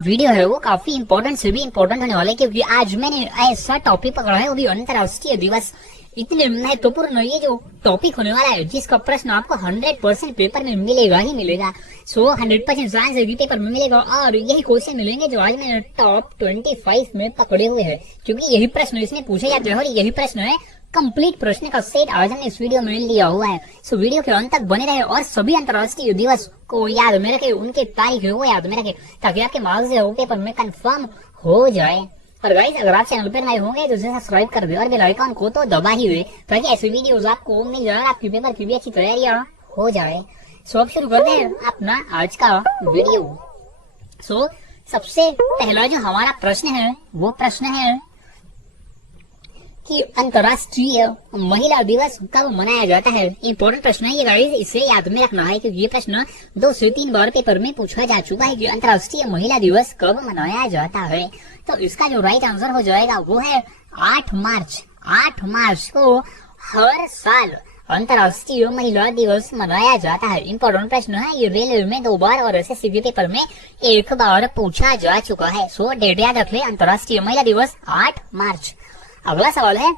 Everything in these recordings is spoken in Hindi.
वीडियो है वो काफी इंपॉर्टेंट से भी इंपॉर्टेंट होने वाला है, क्योंकि आज मैंने ऐसा टॉपिक पकड़ा है, वो भी अंतर्राष्ट्रीय दिवस। इतने महत्वपूर्ण ये जो टॉपिक होने वाला है, जिसका प्रश्न आपको 100% पेपर में मिलेगा ही मिलेगा। 100% चांस है कि पेपर में मिलेगा, और यही क्वेश्चन मिलेंगे जो आज मैंने टॉप 25 में पकड़े हुए हैं, क्योंकि यही प्रश्न इसमें पूछे जाते हैं और यही प्रश्न है कंप्लीट प्रश्न का सेट आज हमने इस वीडियो में लिया हुआ है। सो वीडियो के अंत तक बने रहे और सभी अंतर्राष्ट्रीय दिवस को याद में रखे, उनके तारीख वो याद में रखे, ताकि आपके मार्क्स जो पेपर में कंफर्म हो जाए। और गाइस, अगर आप चैनल पर नए होंगे तो सब्सक्राइब कर दे और बेल आइकन को तो दबा ही दे, ताकि ऐसे वीडियोस आपको मिल जाए, आपकी पेपर की भी अच्छी तैयारियां हो जाए। सो अब शुरू करते हैं अपना आज का वीडियो। सो सबसे पहला जो हमारा प्रश्न है वो प्रश्न है कि अंतर्राष्ट्रीय महिला दिवस कब मनाया जाता है। इंपॉर्टेंट प्रश्न है ये गाइस, इसे याद में रखना है, क्योंकि ये प्रश्न 2 से 3 बार पेपर में पूछा जा चुका है कि अंतर्राष्ट्रीय महिला दिवस कब मनाया जाता है। तो इसका जो राइट आंसर हो जाएगा वो है 8 मार्च। 8 मार्च को हर साल अंतर्राष्ट्रीय महिला दिवस मनाया जाता है। इंपॉर्टेंट प्रश्न है ये, रेलवे में 2 बार और एसएससी पेपर में 1 बार पूछा जा चुका है। सो डेट याद रख ले, अंतर्राष्ट्रीय महिला दिवस 8 मार्च। अगला सवाल है,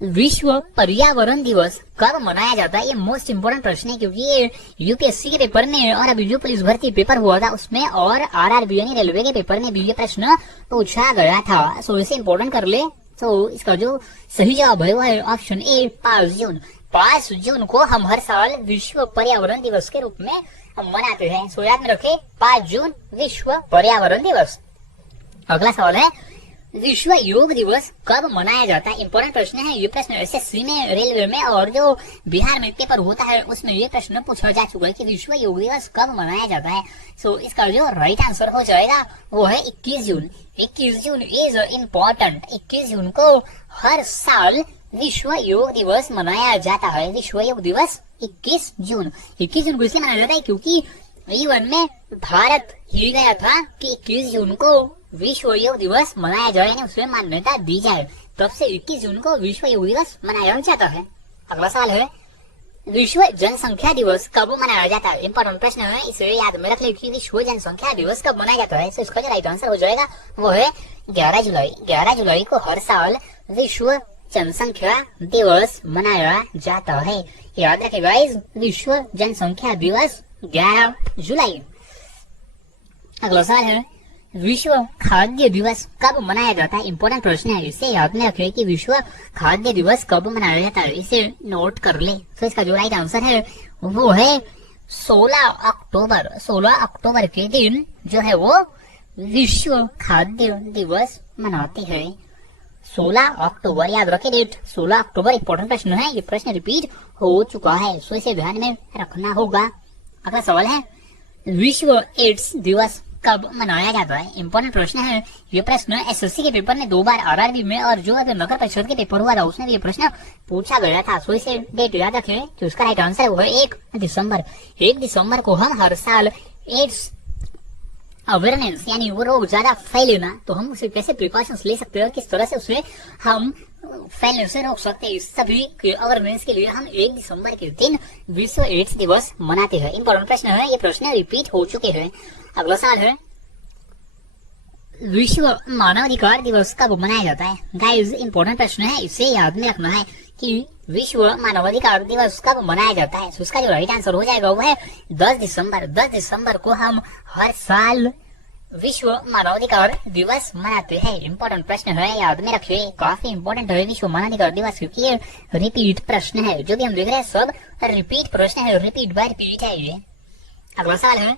विश्व पर्यावरण दिवस कब मनाया जाता है। ये मोस्ट इम्पोर्टेंट प्रश्न है, क्योंकि ये यूपीएससी के पेपर में और अभी जो पुलिस भर्ती पेपर हुआ था उसमें और आरआरबी यानी रेलवे के पेपर में भी ये प्रश्न पूछा गया था। सो इसे इम्पोर्टेंट कर ले। तो इसका जो सही जवाब है वो है ऑप्शन ए, 5 जून। 5 जून को हम हर साल विश्व पर्यावरण दिवस के रूप में मनाते हैं। सो याद में रखे, 5 जून विश्व पर्यावरण दिवस। अगला सवाल है, विश्व योग दिवस कब मनाया जाता है। इंपॉर्टेंट प्रश्न है ये प्रश्न एसएससी में, रेलवे में और जो बिहार में पेपर होता है उसमें ये प्रश्न पूछा जा चुका है कि विश्व योग दिवस कब मनाया जाता है। सो इसका जो राइट आंसर हो जाएगा वो है 21 जून। 21 जून इज इम्पोर्टेंट। 21 जून को हर साल विश्व योग दिवस मनाया जाता है। विश्व योग दिवस 21 जून। 21 जून को इसलिए मनाया जाता है क्योंकि UN में भारत ही गया था कि 21 जून को विश्व योग दिवस मनाया जाए, यानी उसमें मान्यता दी जाए, तब से 21 जून को विश्व योग दिवस मनाया जाता है। अगला सवाल है, विश्व जनसंख्या दिवस कब मनाया जाता है। इंपॉर्टेंट प्रश्न है, इसे याद में रख ले कि विश्व जनसंख्या दिवस कब मनाया जाता है। तो इसका जो राइट आंसर हो जाएगा वो है 11 जुलाई। 11 जुलाई को हर साल विश्व जनसंख्या दिवस मनाया जाता है। याद रखे गाइस, विश्व जनसंख्या दिवस 11 जुलाई। अगला सवाल है, विश्व खाद्य दिवस कब मनाया जाता है। इंपॉर्टेंट प्रश्न है, इसे याद में रखें कि विश्व खाद्य दिवस कब मनाया जाता है, इसे नोट कर ले। तो इसका जो राइट आंसर है वो है 16 अक्टूबर। 16 अक्टूबर के दिन जो है वो विश्व खाद्य दिवस मनाते हैं। 16 अक्टूबर याद रखे डेट, 16 अक्टूबर। इंपॉर्टेंट प्रश्न है, ये प्रश्न रिपीट हो चुका है, सो इसे ध्यान में रखना होगा। अगला सवाल है, विश्व एड्स दिवस कब मनाया जाता है। इंपॉर्टेंट प्रश्न है ये प्रश्न एसएससी के पेपर में 2 बार, आरआरबी में और जो अभी नगर परिषद के पेपर हुआ था उसमें भी ये प्रश्न पूछा गया था। सो इसे डेट याद रखें, तो इसका राइट आंसर वो है 1 दिसंबर। 1 दिसंबर को हम हर साल एड्स अवेयरनेस, यानी वो रोग ज्यादा फैले ना, तो हम उसे कैसे प्रिकॉशंस ले सकते हैं और किस तरह से उसे हम फैलने से रोक सकते हैं, इस सभी के अवेयरनेस के लिए हम 1 दिसंबर के दिन विश्व एड्स दिवस मनाते हैं। इंपॉर्टेंट प्रश्न है, ये प्रश्न रिपीट हो चुके हैं। अगला सवाल है, विश्व मानवाधिकार दिवस कब मनाया जाता है। गाइस, इंपॉर्टेंट प्रश्न है, इसे याद में रखना है कि विश्व मानवाधिकार दिवस कब मनाया जाता है। तो उसका जो राइट आंसर हो जाएगा वो है 10 दिसंबर। 10 दिसंबर को हम हर साल विश्व मानवाधिकार दिवस मनाते हैं। इंपॉर्टेंट प्रश्न है, याद में रखिए, काफी इंपॉर्टेंट है विश्व मानवाधिकार दिवस, क्योंकि ये रिपीट प्रश्न है। जो भी हम देख रहे हैं सब रिपीट प्रश्न है, रिपीट बाय रिपीट है ये। अगला सवाल है,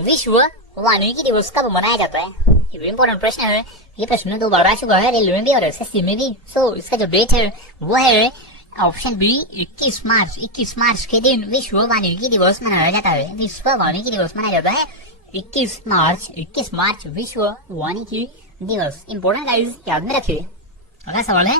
विश्व वानिकी दिवस कब मनाया जाता है। ये इंपॉर्टेंट प्रश्न है, ये प्रश्न 2 बार आ चुका है, रेलवे में भी और एसएससी में भी। सो इसका जो डेट है वो है ऑप्शन बी, 21 मार्च। 21 मार्च के दिन विश्व वानिकी दिवस मनाया जाता है। विश्व वानिकी दिवस मनाया जाता है 21 मार्च। 21 मार्च विश्व वानिकी दिवस। इंपॉर्टेंट गाइस, याद में रखिए। अगला सवाल है,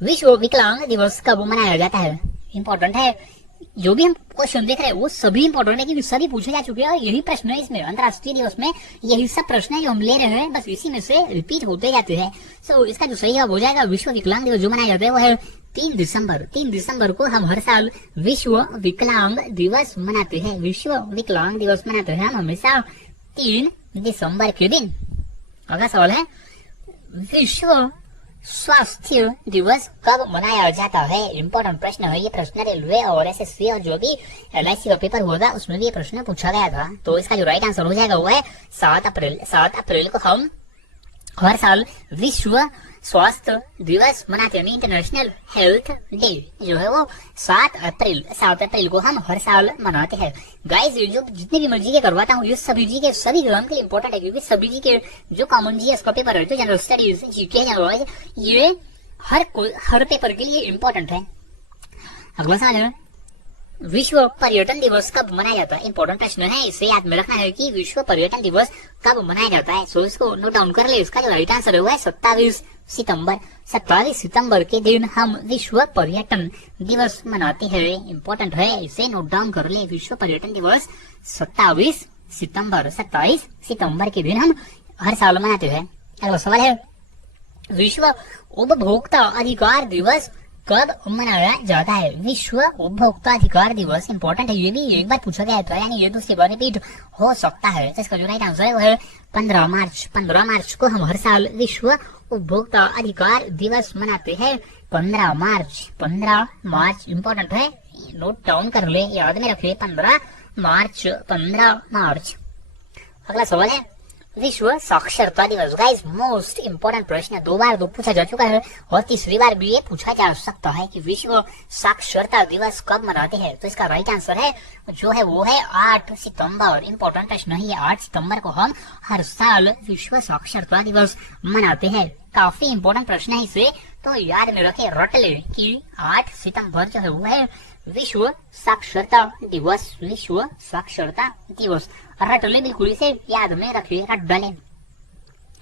विश्व विकलांग दिवस कब मनाया जाता है। इंपॉर्टेंट है, जो भी हम क्वेश्चन देख रहे हैं वो सभी इंपॉर्टेंट है, क्योंकि सभी पूछे जा चुके हैं और यही प्रश्न है इसमें अंतर्राष्ट्रीय दिवस में, यही सब प्रश्न है जो हम ले रहे हैं, बस इसी में से रिपीट होते जाते हैं। सो इसका जो सही जवाब हो जाएगा विश्व विकलांग दिवस जो मनाया जाता है वो है 3 दिसंबर। 3 दिसंबर को हम हर साल विश्व विकलांग दिवस मनाते हैं। विश्व विकलांग दिवस मनाते हैं हम हमेशा 3 दिसंबर के दिन। अगला सवाल है विश्व स्वास्थ्य दिवस कब मनाया जाता है? इंपॉर्टेंट प्रश्न है ये। प्रश्न रेलवे और एसएससी और जो भी LIC का पेपर हुआ था उसमें भी ये प्रश्न पूछा गया था। तो इसका जो राइट आंसर हो जाएगा वो है 7 अप्रैल। 7 अप्रैल को हम हर साल विश्व स्वास्थ्य दिवस मनाते हैं, इंटरनेशनल हेल्थ डे जो है वो 7 अप्रैल को हम हर साल मनाते हैं। गाइस जो जितने भी मर्जी के करवाता हूँ ये सभी जी के सभी एग्जाम के लिए इंपॉर्टेंट है, क्योंकि सभी जी के जो कॉमन जी का पेपर है, जो जनरल स्टडीज जीके जनरल, ये हर पेपर के लिए इंपॉर्टेंट है। अगला सवाल है विश्व पर्यटन दिवस कब मनाया जाता है? इंपॉर्टेंट प्रश्न है, इसे याद में रखना है कि विश्व पर्यटन दिवस कब मनाया जाता है। सो इसको नोट डाउन कर ले। इसका जो राइट आंसर है वो है 27 सितंबर। 27 सितंबर के दिन हम विश्व पर्यटन दिवस मनाते हैं। इंपॉर्टेंट है, इसे नोट डाउन कर ले। विश्व पर्यटन दिवस 27 सितंबर के दिन हम हर साल मनाते हैं। अगला सवाल है विश्व उपभोक्ता अधिकार दिवस कब मनाया जाता है? विश्व उपभोक्ता अधिकार दिवस इंपॉर्टेंट है, ये भी एक बार पूछा गया था, यानी ये दूसरी बार रिपीट हो सकता है। तो इसका जो राइट आंसर है वो है 15 मार्च। 15 मार्च को हम हर साल विश्व उपभोक्ता अधिकार दिवस मनाते हैं। 15 मार्च इंपॉर्टेंट है, नोट डाउन कर ले, याद में रखे। 15 मार्च। अगला सवाल है विश्व साक्षरता दिवस। गाइस मोस्ट इंपोर्टेंट प्रश्न, 2 बार पूछा जा चुका है और तीसरी बार भी ये पूछा जा सकता है कि विश्व साक्षरता दिवस कब मनाते हैं। तो इसका राइट आंसर है जो है वो है 8 सितंबर। इंपॉर्टेंट प्रश्न है ये, 8 सितंबर को हम हर साल विश्व साक्षरता दिवस मनाते हैं। काफी इंपॉर्टेंट प्रश्न है इसे, तो याद में रखे, रट ले कि 8 सितंबर जो है वो है विश्व साक्षरता दिवस। विश्व साक्षरता दिवस रट ले, बिल्कुल इसे याद में रखिए, रट डालें।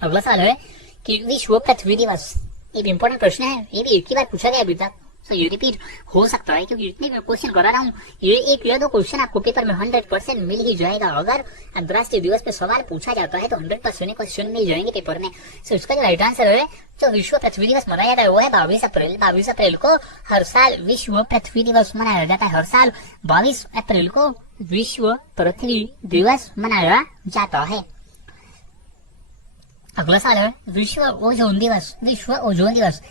अगला सवाल है कि विश्व पृथ्वी दिवस। ये भी इंपॉर्टेंट प्रश्न है, ये भी एक ही बार पूछा गया अभी तक, तो ये रिपीट हो सकता है, क्योंकि जितने भी क्वेश्चन करा रहा हूँ ये 1 या 2 क्वेश्चन आपको पेपर में 100% मिल ही जाएगा। अगर अंतर्राष्ट्रीय दिवस पे सवाल पूछा जाता है तो 100% क्वेश्चन मिल जाएंगे पेपर में। तो इसका जो राइट आंसर है जो विश्व पृथ्वी दिवस मनाया जाता है वो है 22 अप्रैल। 22 अप्रैल को हर साल विश्व पृथ्वी दिवस मनाया जाता है। हर साल 22 अप्रैल को विश्व पृथ्वी दिवस मनाया जाता है। अगला सवाल है विश्व ओजोन दिवस। विश्व ओजोन दिवस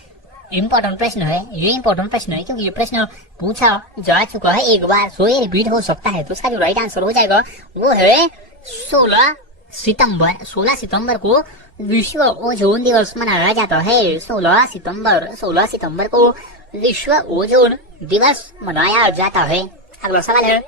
इंपॉर्टेंट प्रश्न है, ये इंपॉर्टेंट प्रश्न है क्योंकि ये प्रश्न पूछा जा चुका है एक बार, सो ये रिपीट हो सकता है। तो इसका जो राइट आंसर हो जाएगा वो है 16 सितंबर। 16 सितंबर को विश्व ओजोन दिवस मनाया जाता है। 16 सितंबर को विश्व ओजोन दिवस मनाया जाता है। अगला सवाल है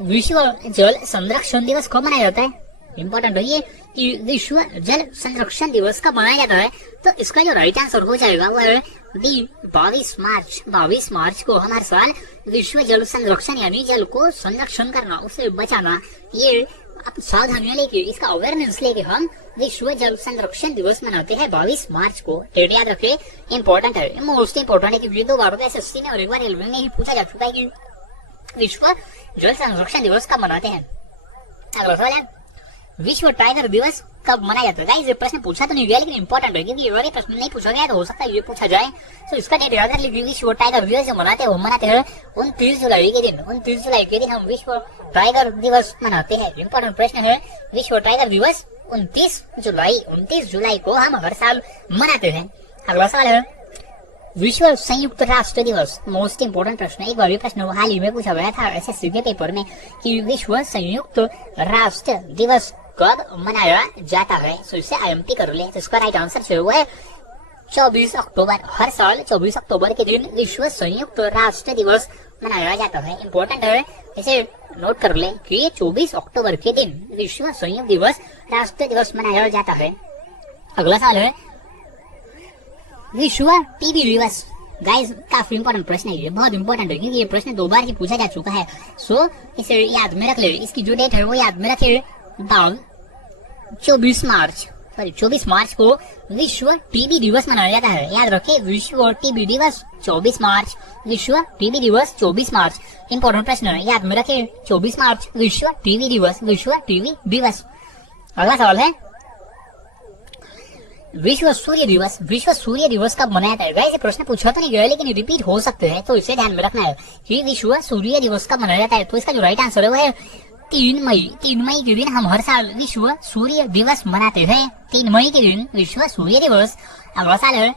विश्व जल संरक्षण दिवस कब मनाया जाता है? इंपॉर्टेंट है ये कि विश्व जल संरक्षण दिवस कब मनाया जाता है। तो इसका जो राइट आंसर हो जाएगा वो है 22 मार्च। 22 मार्च को हम हर साल विश्व जल संरक्षण यानी जल को संरक्षण करना, उसे बचाना, ये सावधानियां लेके, इसका अवेयरनेस लेके हम विश्व जल संरक्षण दिवस मनाते हैं 22 मार्च को। डेट याद रखे, इंपॉर्टेंट है, मोस्ट इंपॉर्टेंट है, क्योंकि 2 बार एसएससी ने और एक बार रेलवे में ही पूछा जा चुका है कि विश्व जल संरक्षण दिवस कब मनाते हैं। अगला सवाल है विश्व टाइगर दिवस कब मनाया जाता है? गाइस ये प्रश्न पूछा तो नहीं गया लेकिन इंपॉर्टेंट है, क्योंकि ये प्रश्न नहीं पूछा गया तो हो सकता है ये पूछा जाए। तो इसका डेट याद रख लीजिए, विश्व टाइगर दिवस जो मनाते हैं वो मनाते हैं 29 जुलाई के दिन। 29 जुलाई के दिन हम विश्व टाइगर दिवस मनाते हैं। इंपॉर्टेंट प्रश्न है विश्व टाइगर दिवस 29 जुलाई को हम हर साल मनाते हैं। अगला सवाल है विश्व संयुक्त राष्ट्र दिवस। मोस्ट इंपोर्टेंट प्रश्न, एक बार भी प्रश्न हाल ही में पूछा गया था एसएससी के पेपर में कि विश्व संयुक्त राष्ट्र दिवस कब मनाया जाता है। तो इससे IMP कर ले। तो इसका राइट आंसर जो है 24 अक्टूबर। हर साल 24 अक्टूबर के दिन विश्व संयुक्त राष्ट्र दिवस मनाया जाता है। इंपॉर्टेंट है, इसे नोट कर ले कि 24 अक्टूबर के दिन विश्व संयुक्त राष्ट्र दिवस मनाया जाता है। अगला सवाल है विश्व टीबी दिवस। गाइस काफी इंपॉर्टेंट प्रश्न है, ये बहुत इंपॉर्टेंट है क्योंकि ये प्रश्न 2 बार ही पूछा जा चुका है। सो इसे याद में रख ले, इसकी जो डेट है वो याद में रखे, 24 मार्च को विश्व टीबी दिवस मनाया जाता है। याद रखे विश्व टीबी दिवस 24 मार्च। विश्व टीबी दिवस 24 मार्च। इंपॉर्टेंट प्रश्न है, याद में रखे 24 मार्च विश्व टीबी दिवस। विश्व टीबी दिवस। अगला सवाल है विश्व सूर्य दिवस। विश्व सूर्य दिवस कब मनाया जाता है? गाइस ये प्रश्न पूछा तो नहीं गया लेकिन रिपीट हो सकते हैं, तो इसे ध्यान में रखना है कि विश्व सूर्य दिवस कब मनाया जाता है। तो इसका जो राइट आंसर है वो है 3 मई के दिन हम हर साल विश्व सूर्य दिवस मनाते हैं। 3 मई के दिन विश्व सूर्य दिवस। अगला साल है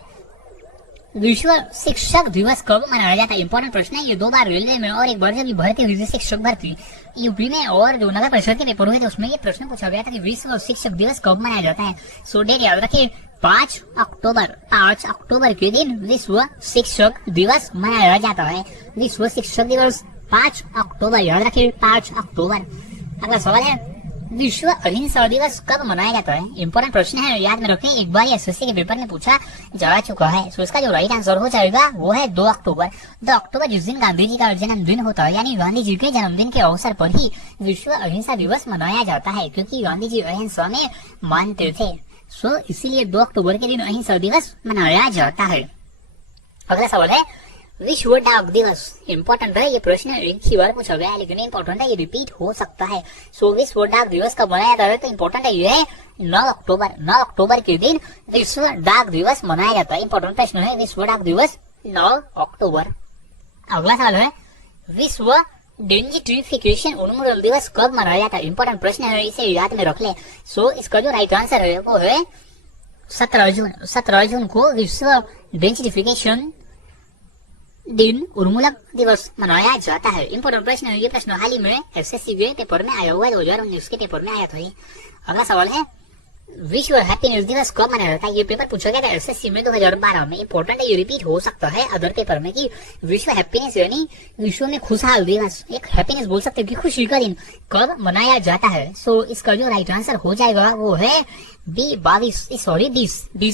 विश्व शिक्षक दिवस कब मनाया जाता है? इंपॉर्टेंट प्रश्न है ये। 2 बार रेलवे में और 1 बार जब भर्ती हुई थी शिक्षक भर्ती यूपी में और जो नगर परिषद के पेपर हुए थे उसमें ये प्रश्न पूछा गया था कि विश्व शिक्षक दिवस कब मनाया जाता है। सो डेट याद रखिए 5 अक्टूबर के दिन विश्व शिक्षक दिवस मनाया जाता है। विश्व शिक्षक दिवस 5 अक्टूबर, याद रखिए 5 अक्टूबर। अगला सवाल है विश्व अहिंसा दिवस कब मनाया जाता है? इंपॉर्टेंट प्रश्न है, याद में रखें, एक बार एसएससी के पेपर में पूछा जा चुका है। सो इसका जो राइट आंसर हो जाएगा वो है 2 अक्टूबर। 2 अक्टूबर जिस दिन गांधी जी का जन्मदिन होता है, यानी गांधी जी के जन्मदिन के अवसर पर ही विश्व अहिंसा दिवस मनाया जाता है, क्योंकि गांधी जी अहिंसा में मानते थे। सो इसीलिए 2 अक्टूबर के दिन अहिंसा दिवस मनाया जाता है। अगला सवाल है विश्व डाक दिवस। इंपॉर्टेंट है ये प्रश्न, एक ही बार पूछा गया है लेकिन इंपॉर्टेंट है, ये रिपीट हो सकता है। सो विश्व डाक दिवस कब मनाया जाता है? तो इंपॉर्टेंट है ये है 9 अक्टूबर। 9 अक्टूबर के दिन विश्व डाक दिवस मनाया जाता है। इंपॉर्टेंट प्रश्न है, विश्व डाक दिवस 9 अक्टूबर। अगला सवाल है विश्व डेंजिट्रिफिकेशन उन्मूलन दिवस कब मनाया जाता है? इंपॉर्टेंट प्रश्न है, इसे याद में रख ले। सो इसका जो राइट आंसर है वो है 17 जून। 17 जून को विश्व डेंजिट्रिफिकेशन दिन उन्मूलन दिवस मनाया जाता है। इंपॉर्टेंट प्रश्न है, ये प्रश्न हाल ही में एसएससी के पेपर में आया हुआ है, 2019 के पेपर में आया था। अगला सवाल है विश्व हैप्पीनेस दिवस कब मनाया जाता है? ये पेपर पूछा गया था एसएससी में 2012 में। इंपॉर्टेंट है, ये रिपीट हो सकता है अदर पेपर में कि विश्व हैप्पीनेस यानी विश्व में खुशहाल दिवस, एक हैप्पीनेस बोल सकते हैं कि खुशी का दिन कब मनाया जाता है। सो इसका जो राइट आंसर हो जाएगा वो है 20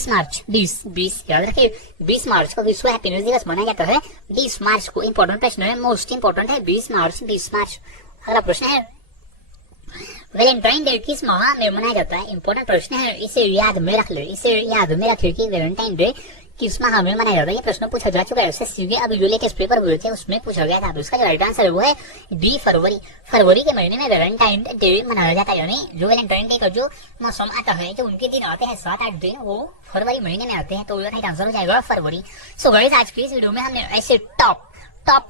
मार्च। 20 याद रखिए 20 मार्च को विश्व हैप्पीनेस दिवस मनाया जाता है। 20 मार्च को। इंपॉर्टेंट प्रश्न है, मोस्ट इंपॉर्टेंट है 20 मार्च। अगला प्रश्न है वैलेंटाइन डे किस माह में मनाया जाता है? इंपॉर्टेंट प्रश्न है, इसे याद में रख ले। इसे याद में रखिए कि वैलेंटाइन डे किस माह में मनाया जाता है। ये प्रश्न पूछा जा चुका है एसएससी के, अभी जो लेटेस्ट पेपर हुए थे उसमें पूछा गया था। तो इसका जो राइट आंसर है वो है डी फरवरी। फरवरी के महीने में वैलेंटाइन डे मनाया जाता है, यानी जो वैलेंटाइन डे का जो मौसम आता है, जो उनके दिन आते हैं 7-8 दिन, वो फरवरी महीने में आते हैं। तो राइट आंसर हो जाएगा फरवरी। सो गाइस आज की इस वीडियो में हमने ऐसे टॉप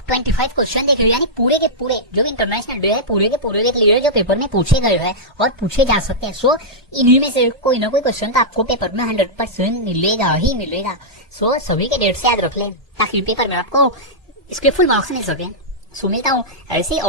25 क्वेश्चन देखे, यानी पूरे के पूरे जो भी इंटरनेशनल डे है पूरे के पूरे देख लिए जो पेपर में पूछे गए हैं और पूछे जा सकते हैं। सो इन्हीं में से कोई ना कोई क्वेश्चन तो आपको पेपर में 100% मिलेगा ही मिलेगा। सो सभी के डेट से याद रख लें ताकि पेपर में आपको इसके फुल मार्क्स मिल सके। सो मिलता हूँ ऐसे